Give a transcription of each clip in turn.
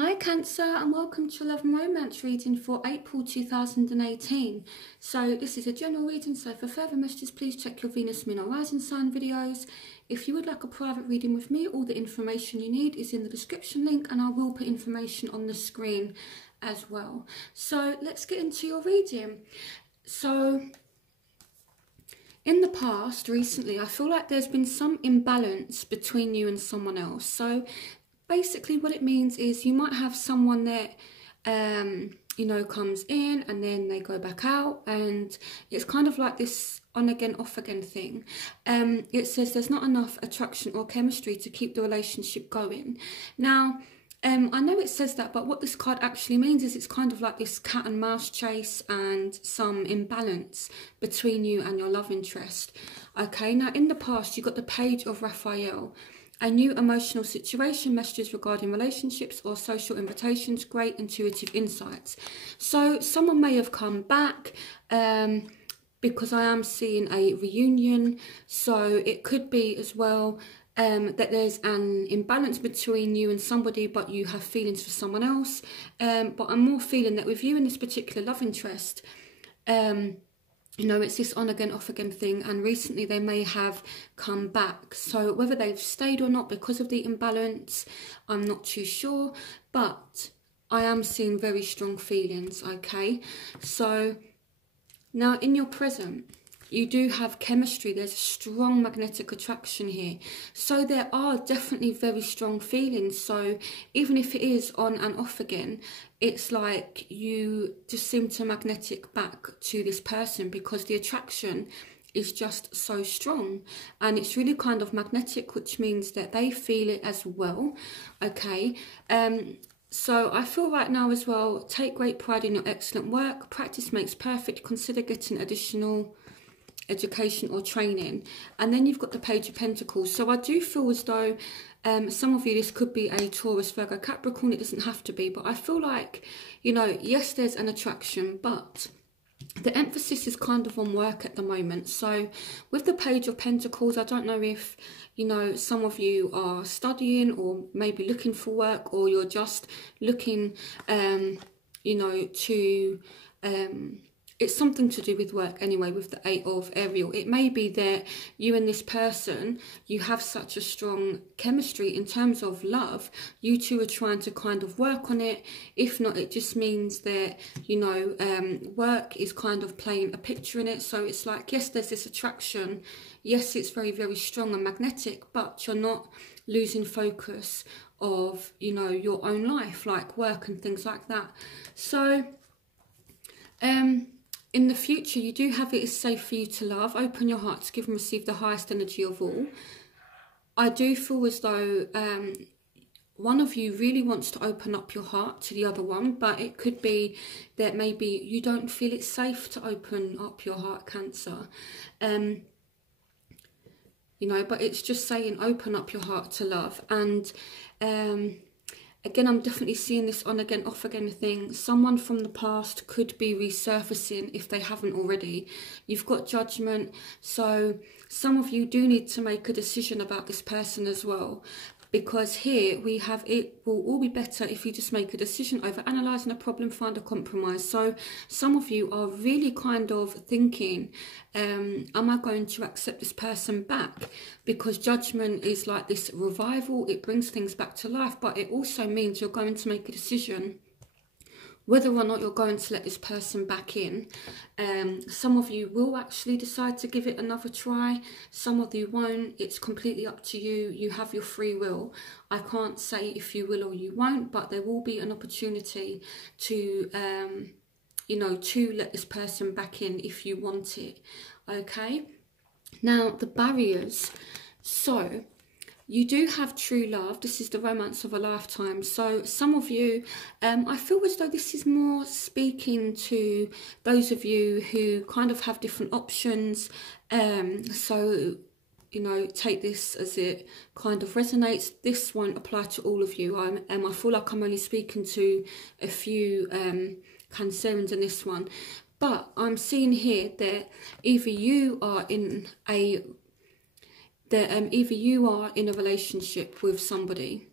Hi Cancer, and welcome to your Love and Romance reading for April 2018. So this is a general reading, so for further messages please check your Venus, Moon or Rising sign videos. If you would like a private reading with me, all the information you need is in the description link, and I will put information on the screen as well. So let's get into your reading. So in the past, recently, I feel like there's been some imbalance between you and someone else. So basically what it means is you might have someone that, comes in and then they go back out, and it's kind of like this on again, off again thing. It says there's not enough attraction or chemistry to keep the relationship going. Now, I know it says that, but what this card actually means is it's kind of like this cat and mouse chase and some imbalance between you and your love interest. Okay, now in the past you got the Page of Raphael. A new emotional situation, messages regarding relationships or social invitations, great intuitive insights. So someone may have come back because I am seeing a reunion. So it could be as well that there's an imbalance between you and somebody, but you have feelings for someone else. But I'm more feeling that with you and this particular love interest, it's this on again, off again thing, and recently they may have come back. So whether they've stayed or not because of the imbalance, I'm not too sure, but I am seeing very strong feelings, okay? So now in your present, you do have chemistry. There's a strong magnetic attraction here. So there are definitely very strong feelings. So even if it is on and off again, it's like you just seem to magnetic back to this person because the attraction is just so strong. And it's really kind of magnetic, which means that they feel it as well. Okay. So I feel right now as well, take great pride in your excellent work. Practice makes perfect. Consider getting additional education or training. And then you've got the Page of Pentacles. So I do feel as though some of you, this could be a Taurus, Virgo, Capricorn. It doesn't have to be, but I feel like, yes, there's an attraction, but the emphasis is kind of on work at the moment. So with the Page of Pentacles, I don't know if, some of you are studying or maybe looking for work, or you're just looking, it's something to do with work anyway, with the 8 of Ariel. It may be that you and this person, you have such a strong chemistry in terms of love. You two are trying to kind of work on it. If not, it just means that, work is kind of playing a picture in it. So it's like, yes, there's this attraction. Yes, it's very, very strong and magnetic, but you're not losing focus of, your own life, like work and things like that. So, in the future, you do have it is safe for you to love. Open your heart to give and receive the highest energy of all. I do feel as though one of you really wants to open up your heart to the other one, but it could be that maybe you don't feel it's safe to open up your heart, Cancer. But it's just saying open up your heart to love. And again, I'm definitely seeing this on again, off again thing. Someone from the past could be resurfacing if they haven't already. You've got Judgment. So some of you do need to make a decision about this person as well. Because here we have, it will all be better if you just make a decision over analysing a problem, find a compromise. So some of you are really kind of thinking, am I going to accept this person back? Because Judgment is like this revival. It brings things back to life, but it also means you're going to make a decision whether or not you're going to let this person back in. Some of you will actually decide to give it another try. Some of you won't. It's completely up to you. You have your free will. I can't say if you will or you won't, but there will be an opportunity to, to let this person back in if you want it. Okay? Now, the barriers. So you do have true love. This is the romance of a lifetime. So some of you, I feel as though this is more speaking to those of you who kind of have different options. So, take this as it kind of resonates. This won't apply to all of you. I feel like I'm only speaking to a few Cancerians in this one. But I'm seeing here that either you are in a relationship with somebody,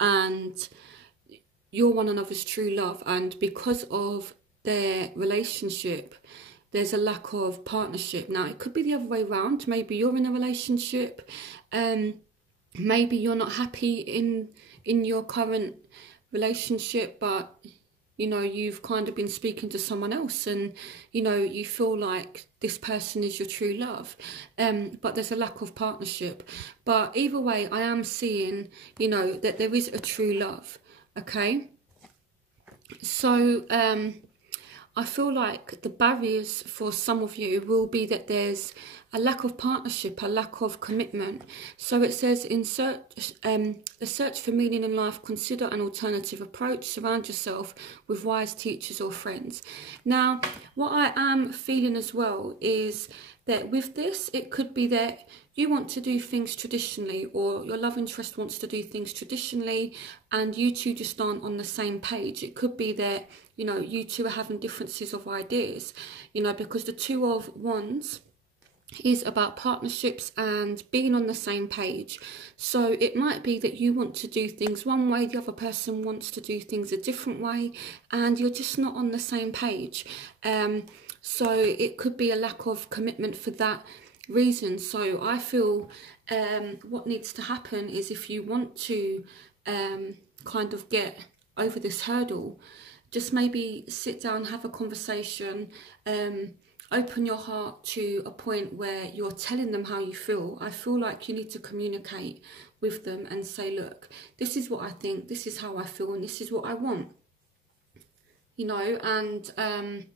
and you're one another's true love, and because of their relationship, there's a lack of partnership. Now, it could be the other way around. Maybe you're in a relationship, maybe you're not happy in your current relationship, but you know, you've kind of been speaking to someone else, and you know, you feel like this person is your true love, but there's a lack of partnership. But either way, I am seeing, you know, that there is a true love. Okay, so I feel like the barriers for some of you will be that there's a lack of partnership, a lack of commitment. So it says, in the search for meaning in life, consider an alternative approach. Surround yourself with wise teachers or friends. Now, what I am feeling as well is that with this, it could be that you want to do things traditionally, or your love interest wants to do things traditionally, and you two just aren't on the same page. It could be that, you know, you two are having differences of ideas, you know, because the Two of Wands is about partnerships and being on the same page. So it might be that you want to do things one way, the other person wants to do things a different way, and you're just not on the same page. So it could be a lack of commitment for that reason. So I feel what needs to happen is, if you want to kind of get over this hurdle, just maybe sit down, have a conversation, open your heart to a point where you're telling them how you feel. I feel like you need to communicate with them and say, look, this is what I think, this is how I feel, and this is what I want. You know, and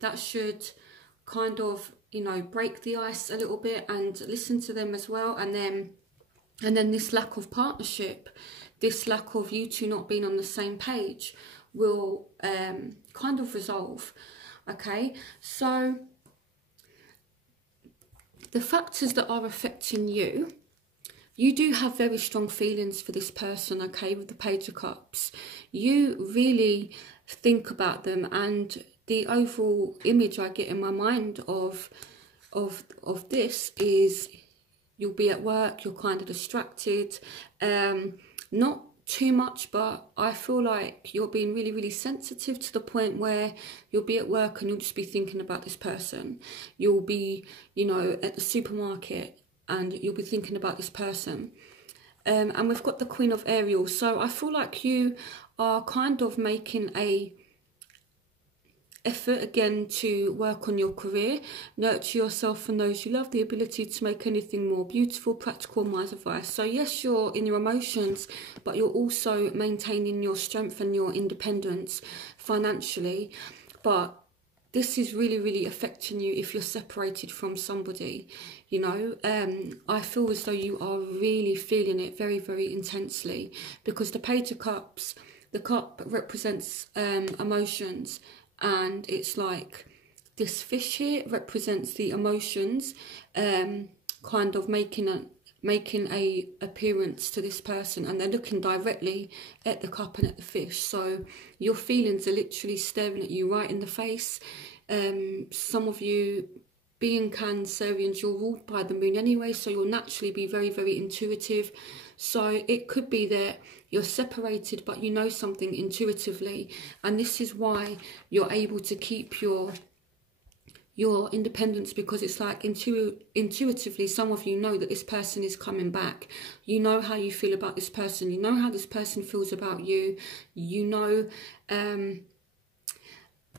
that should kind of, you know, break the ice a little bit and listen to them as well. And then this lack of partnership, this lack of you two not being on the same page will kind of resolve. Okay, so the factors that are affecting you, you do have very strong feelings for this person, okay, with the Page of Cups. You really think about them, and the overall image I get in my mind of this is, you'll be at work, you're kind of distracted, not too much, but I feel like you're being really, really sensitive to the point where you'll be at work and you'll just be thinking about this person. You'll be, you know, at the supermarket and you'll be thinking about this person. And we've got the Queen of Aerials. So I feel like you are kind of making a effort again to work on your career, nurture yourself and those you love, the ability to make anything more beautiful, practical, wise advice. So yes, you're in your emotions, but you're also maintaining your strength and your independence financially. But this is really, really affecting you if you're separated from somebody, you know. I feel as though you are really feeling it very, very intensely, because the Page of Cups, the cup represents emotions. And it's like this fish here represents the emotions, kind of making a appearance to this person, and they're looking directly at the cup and at the fish. So your feelings are literally staring at you right in the face. Some of you, being Cancerians, you're ruled by the moon anyway, so you'll naturally be very, very intuitive. So it could be that you're separated, but you know something intuitively, and this is why you're able to keep your independence, because it's like intuitively some of you know that this person is coming back. You know how you feel about this person, you know how this person feels about you, you know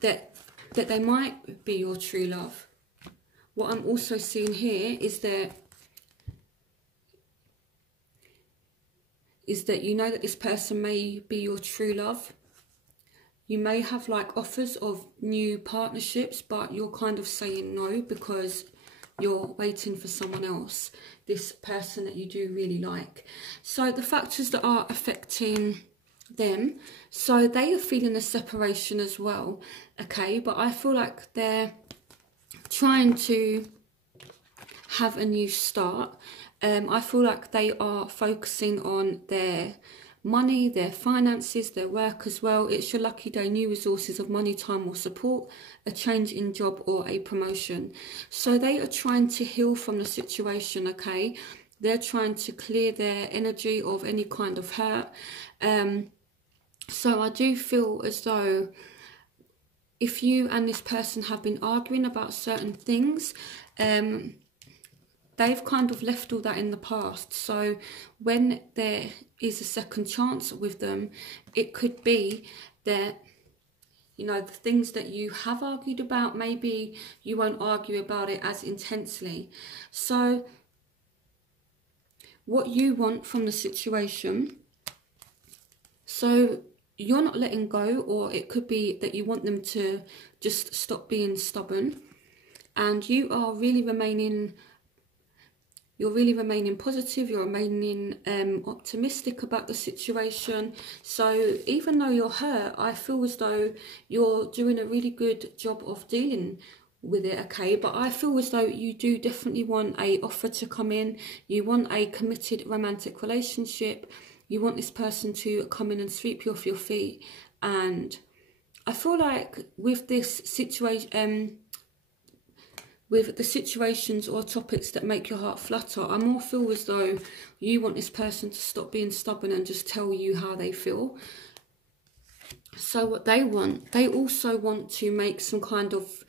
that they might be your true love. What I'm also seeing here is that you know that this person may be your true love. You may have like offers of new partnerships, but you're kind of saying no because you're waiting for someone else, this person that you do really like. So the factors that are affecting them, so they are feeling a separation as well, okay, but I feel like they're trying to have a new start. I feel like they are focusing on their money, their finances, their work as well. It's your lucky day, new resources of money, time or support, a change in job or a promotion. So they are trying to heal from the situation, okay? They're trying to clear their energy of any kind of hurt. So I do feel as though if you and this person have been arguing about certain things, they've kind of left all that in the past. So when there is a second chance with them, it could be that, you know, the things that you have argued about, maybe you won't argue about it as intensely. So what you want from the situation, so you're not letting go, or it could be that you want them to just stop being stubborn, and you are really remaining, you're really remaining positive, you're remaining optimistic about the situation. So even though you're hurt, I feel as though you're doing a really good job of dealing with it, okay? But I feel as though you do definitely want a offer to come in. You want a committed romantic relationship. You want this person to come in and sweep you off your feet. And I feel like with this situation, with the situations or topics that make your heart flutter, I more feel as though you want this person to stop being stubborn and just tell you how they feel. So what they want, they also want to make some kind of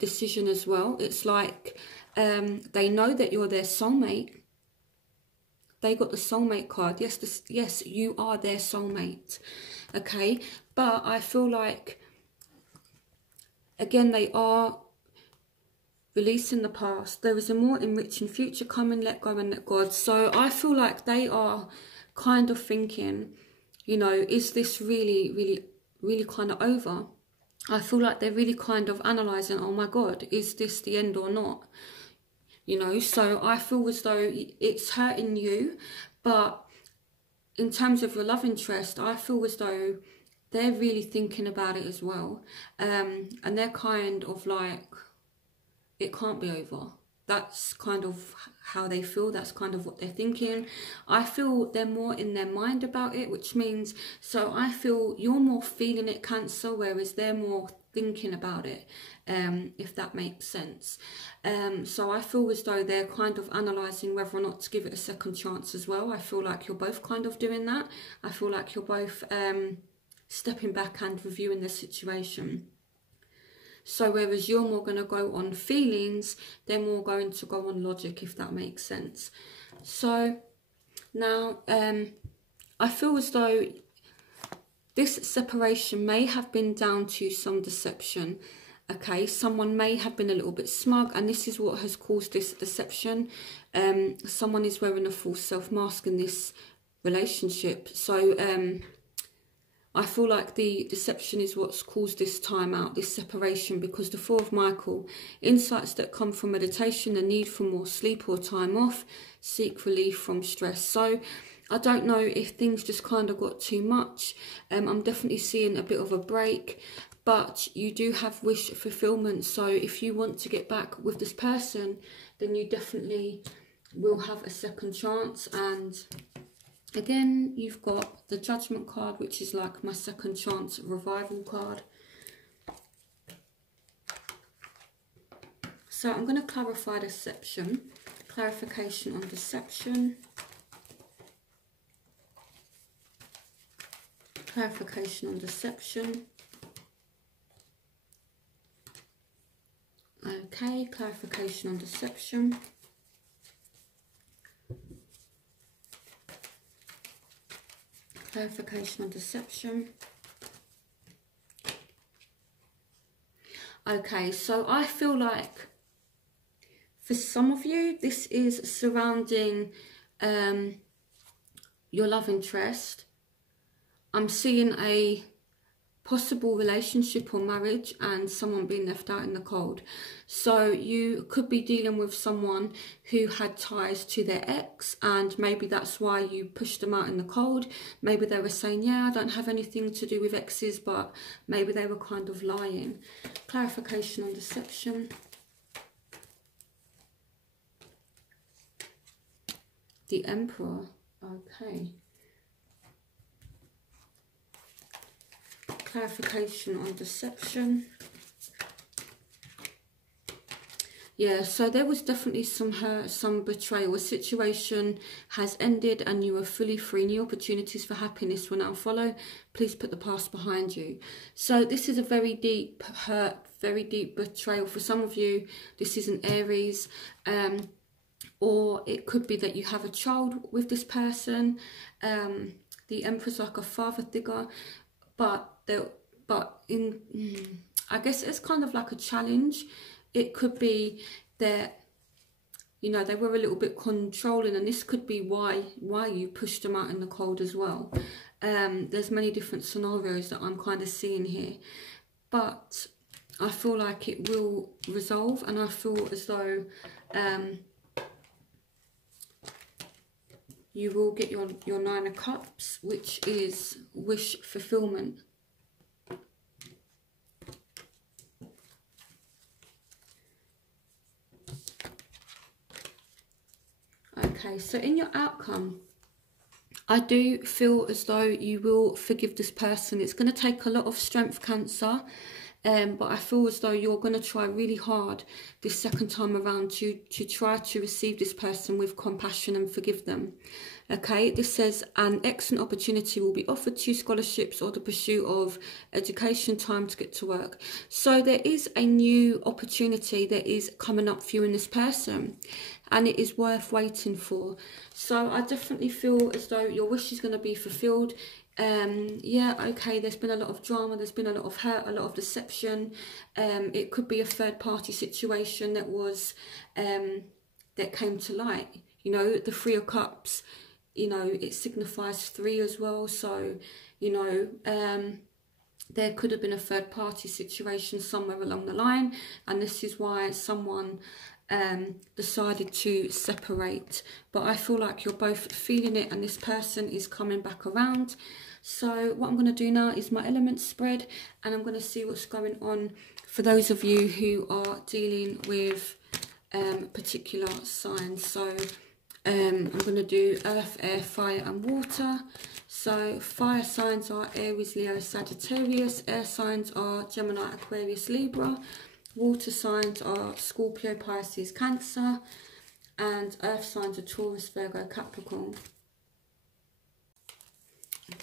decision as well. It's like they know that you're their soulmate. They got the soulmate card. Yes, you are their soulmate. Okay, but I feel like, again, they are releasing the past. There is a more enriching future coming. Let go and let God. So I feel like they are kind of thinking, you know, is this really kind of over? I feel like they're really kind of analysing, oh my God, is this the end or not? You know, so I feel as though it's hurting you, but in terms of your love interest, I feel as though they're really thinking about it as well. And they're kind of like, it can't be over. That's kind of how they feel. That's kind of what they're thinking. I feel they're more in their mind about it, which means, so I feel you're more feeling it, Cancer, whereas they're more thinking about it, if that makes sense. So I feel as though they're kind of analysing whether or not to give it a second chance as well. I feel like you're both kind of doing that. I feel like you're both stepping back and reviewing the situation. So whereas you're more going to go on feelings, they're more going to go on logic, if that makes sense. So now I feel as though this separation may have been down to some deception. Okay, someone may have been a little bit smug, and this is what has caused this deception. Someone is wearing a false self mask in this relationship. So I feel like the deception is what's caused this time out, this separation, because the Four of Michael, insights that come from meditation, the need for more sleep or time off, seek relief from stress. So I don't know if things just kind of got too much. I'm definitely seeing a bit of a break, but you do have wish fulfillment. So if you want to get back with this person, then you definitely will have a second chance. And again, you've got the Judgment card, which is like my second chance revival card. So I'm going to clarify deception. Clarification on deception. Clarification on deception. Okay, clarification on deception. Clarification on deception. Okay, so I feel like for some of you, this is surrounding your love interest. I'm seeing a possible relationship or marriage and someone being left out in the cold. So you could be dealing with someone who had ties to their ex, and maybe that's why you pushed them out in the cold. Maybe they were saying, yeah, I don't have anything to do with exes, but maybe they were kind of lying. Clarification on deception. The Emperor. Okay. Clarification on deception. Yeah, so there was definitely some hurt, some betrayal. A situation has ended and you are fully free. New opportunities for happiness will now follow. Please put the past behind you. So this is a very deep hurt, very deep betrayal. For some of you, this is an Aries, or it could be that you have a child with this person. The Emperor's like a father figure, but I guess it's kind of like a challenge. It could be that, you know, they were a little bit controlling, and this could be why you pushed them out in the cold as well. There's many different scenarios that I'm kind of seeing here, but I feel like it will resolve, and I feel as though you will get your Nine of Cups, which is wish fulfillment. Okay, so in your outcome, I do feel as though you will forgive this person. It's going to take a lot of strength, Cancer, but I feel as though you're going to try really hard this second time around to try to receive this person with compassion and forgive them. Okay, this says an excellent opportunity will be offered to you, scholarships or the pursuit of education, time to get to work. So there is a new opportunity that is coming up for you and this person, and it is worth waiting for. So I definitely feel as though your wish is going to be fulfilled. Yeah, okay, there's been a lot of drama, there's been a lot of hurt, a lot of deception. It could be a third party situation that was that came to light. You know, the Three of Cups, you know, it signifies 3 as well. So, you know, there could have been a third party situation somewhere along the line, and this is why someone decided to separate. But I feel like you're both feeling it, and this person is coming back around. So what I'm going to do now is my element spread, and I'm going to see what's going on for those of you who are dealing with particular signs. So I'm going to do earth, air, fire and water. So fire signs are Aries, Leo, Sagittarius. Air signs are Gemini, Aquarius, Libra. Water signs are Scorpio, Pisces, Cancer. And earth signs are Taurus, Virgo, Capricorn.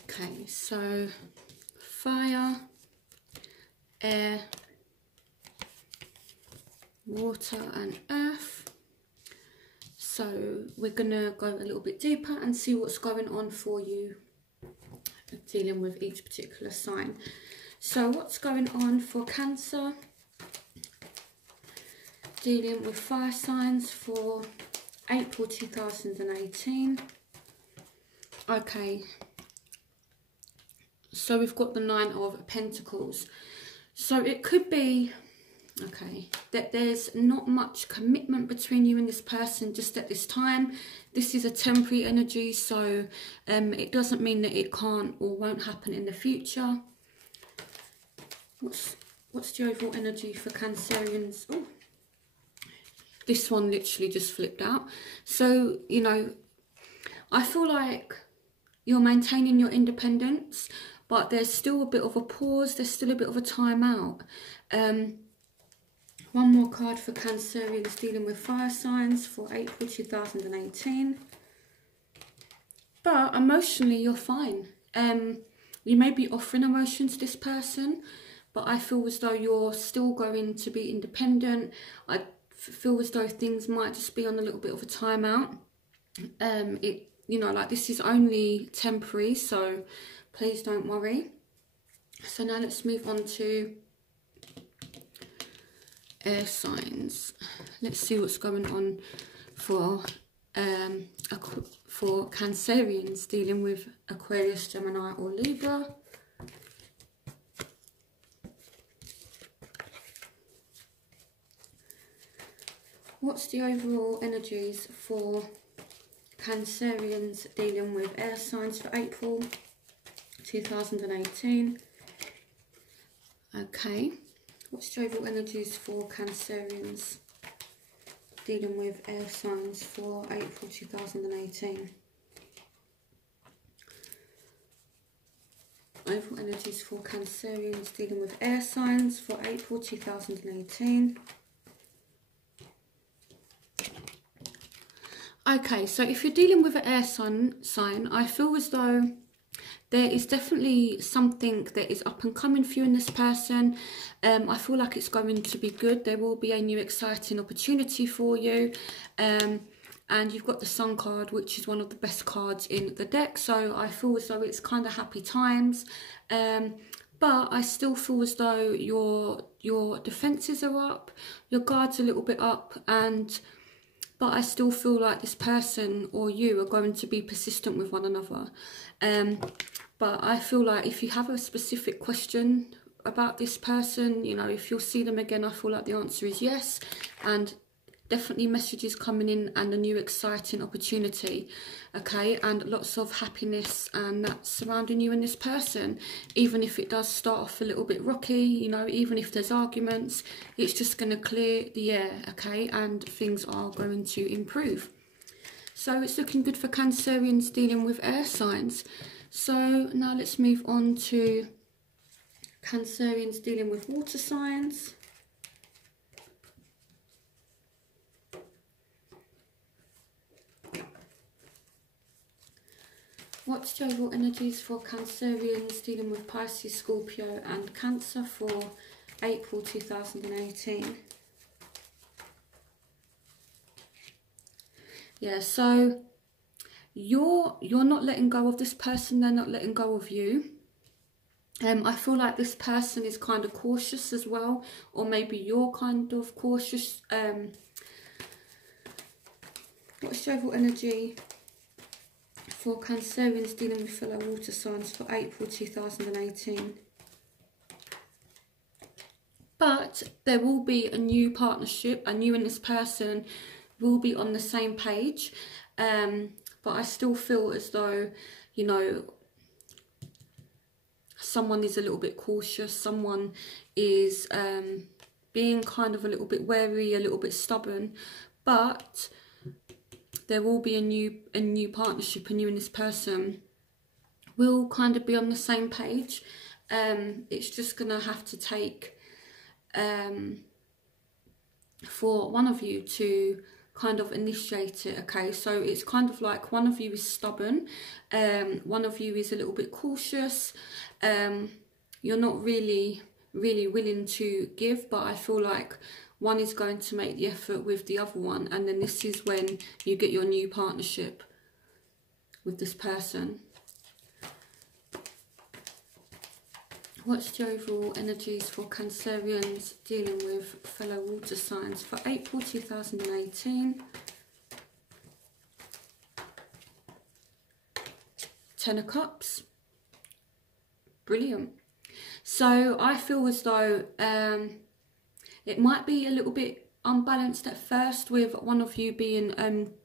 Okay, so fire, air, water and earth. So we're going to go a little bit deeper and see what's going on for you dealing with each particular sign. So what's going on for Cancer? Dealing with fire signs for April 2018. Okay. So we've got the Nine of Pentacles. So it could be, okay, that there's not much commitment between you and this person just at this time. This is a temporary energy, so it doesn't mean that it can't or won't happen in the future. What's the overall energy for Cancerians? Oh, this one literally just flipped out. So, you know, I feel like you're maintaining your independence, but there's still a bit of a pause, there's still a bit of a time out. One more card for Cancerians dealing with fire signs for April 2018. But emotionally, you're fine. You may be offering emotion to this person, but I feel as though you're still going to be independent. I feel as though things might just be on a little bit of a timeout. You know, like this is only temporary, so please don't worry. So now let's move on to air signs. Let's see what's going on for Cancerians dealing with Aquarius, Gemini or Libra. What's the overall energies for Cancerians dealing with air signs for April 2018? Okay. What's the overall energies for Cancerians dealing with air signs for April 2018? Overall energies for Cancerians dealing with air signs for April 2018. Okay, so if you're dealing with an air sign, I feel as though there is definitely something that is up and coming for you in this person. I feel like it's going to be good. There will be a new exciting opportunity for you. And you've got the Sun card, which is one of the best cards in the deck. So I feel as though it's kind of happy times. But I still feel as though your defences are up, your guard's a little bit up, but I still feel like this person or you are going to be persistent with one another. But I feel like if you have a specific question about this person, you know, if you'll see them again, I feel like the answer is yes. And definitely messages coming in and a new exciting opportunity, okay, and lots of happiness and that surrounding you and this person. Even if it does start off a little bit rocky, you know, even if there's arguments, it's just going to clear the air, okay, and things are going to improve. So it's looking good for Cancerians dealing with air signs. So now let's move on to Cancerians dealing with water signs. What's the overall energies for Cancerians dealing with Pisces, Scorpio and Cancer for April 2018? Yeah, so you're not letting go of this person, they're not letting go of you. I feel like this person is kind of cautious as well, or maybe you're kind of cautious. What's the overall energy for Cancerians dealing with fellow water signs for April 2018? But there will be a new partnership, and you and this person will be on the same page. But I still feel as though, you know, someone is a little bit cautious, someone is being kind of a little bit wary, a little bit stubborn, but there will be a new partnership, and you and this person will kind of be on the same page. It's just gonna have to take for one of you to kind of initiate it, okay? So it's kind of like one of you is stubborn, one of you is a little bit cautious, you're not really willing to give, but I feel like one is going to make the effort with the other one, and then this is when you get your new partnership with this person. What's the overall energies for Cancerians dealing with fellow water signs for April 2018? Ten of Cups. Brilliant. So I feel as though it might be a little bit unbalanced at first, with one of you being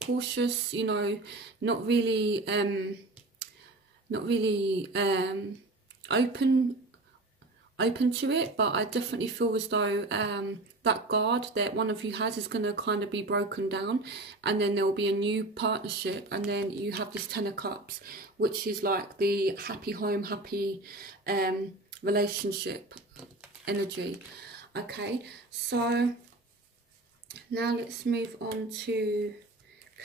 cautious, you know, not really open to it. But I definitely feel as though that guard that one of you has is going to kind of be broken down, and then there will be a new partnership, and then you have this Ten of Cups, which is like the happy home, happy relationship energy. Okay, so now let's move on to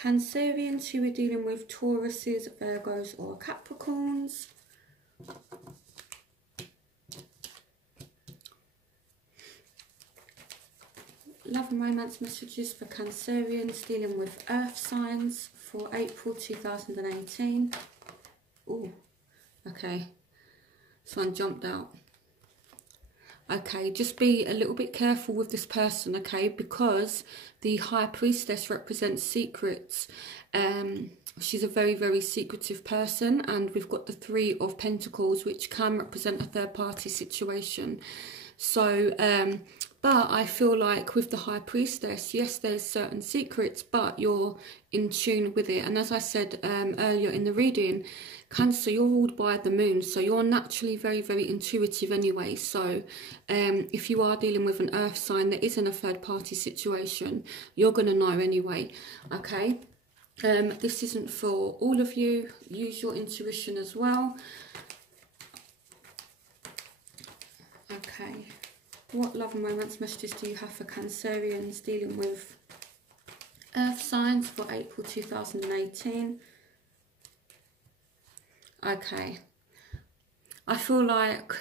Cancerians who are dealing with Tauruses, Virgos or Capricorns. Love and romance messages for Cancerians dealing with earth signs for April 2018. Oh, okay. Sun jumped out. Okay, just be a little bit careful with this person, okay, because the High Priestess represents secrets. She's a very secretive person, and we've got the Three of Pentacles, which can represent a third-party situation. So, but I feel like with the High Priestess, yes, there's certain secrets, but you're in tune with it. And as I said earlier in the reading, Cancer, you're ruled by the moon, so you're naturally very intuitive anyway. So if you are dealing with an earth sign that is in a third party situation, you're going to know anyway, okay? This isn't for all of you. Use your intuition as well. Okay, what love and romance messages do you have for Cancerians dealing with Earth signs for April 2018. Okay. I feel like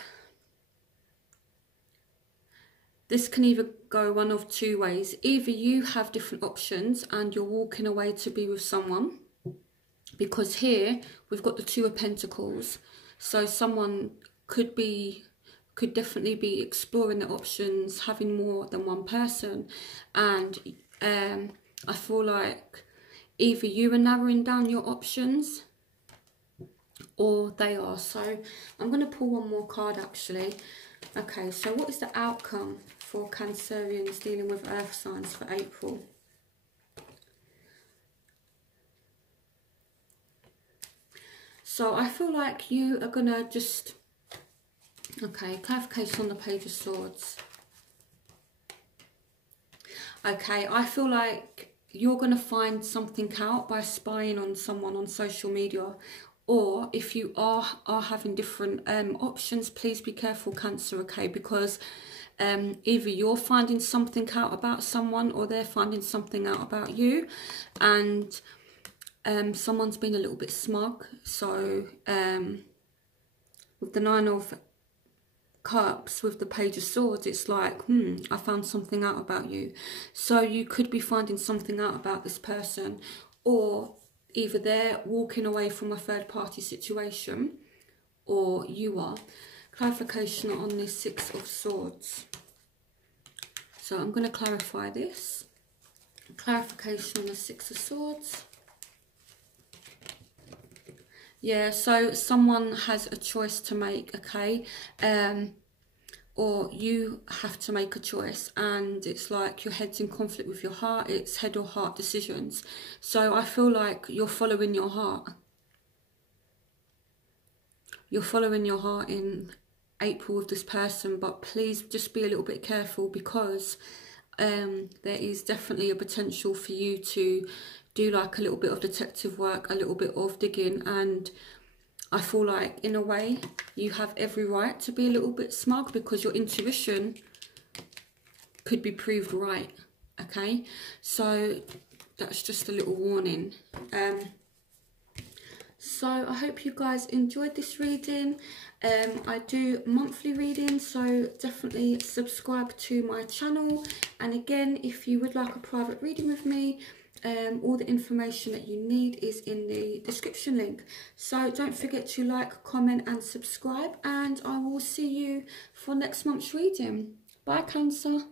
this can either go one of two ways. Either you have different options and you're walking away to be with someone. Because here we've got the Two of Pentacles. So someone could definitely be exploring the options, having more than one person. And I feel like either you are narrowing down your options or they are. So I'm going to pull one more card actually. Okay, so what is the outcome for Cancerians dealing with earth signs for April? So I feel like you are going to just... Okay, clarification on the Page of Swords. Okay, I feel like you're going to find something out by spying on someone on social media. Or if you are having different options, please be careful, Cancer, okay? Because either you're finding something out about someone or they're finding something out about you. And someone's been a little bit smug. So with the Nine of Cups, with the Page of Swords, it's like, I found something out about you. So you could be finding something out about this person, or either they're walking away from a third party situation or you are. Clarification on this Six of Swords. So I'm going to clarify this. Clarification on the Six of Swords. Yeah, so someone has a choice to make, okay? Or you have to make a choice, and it's like your head's in conflict with your heart. It's head or heart decisions. So I feel like you're following your heart. You're following your heart in April with this person, but please just be a little bit careful, because there is definitely a potential for you to do like a little bit of detective work, a little bit of digging, and I feel like in a way you have every right to be a little bit smug, because your intuition could be proved right, okay? So that's just a little warning. So I hope you guys enjoyed this reading. I do monthly readings, so definitely subscribe to my channel. And again, if you would like a private reading with me, all the information that you need is in the description link. So don't forget to like, comment and subscribe, and I will see you for next month's reading. Bye, Cancer.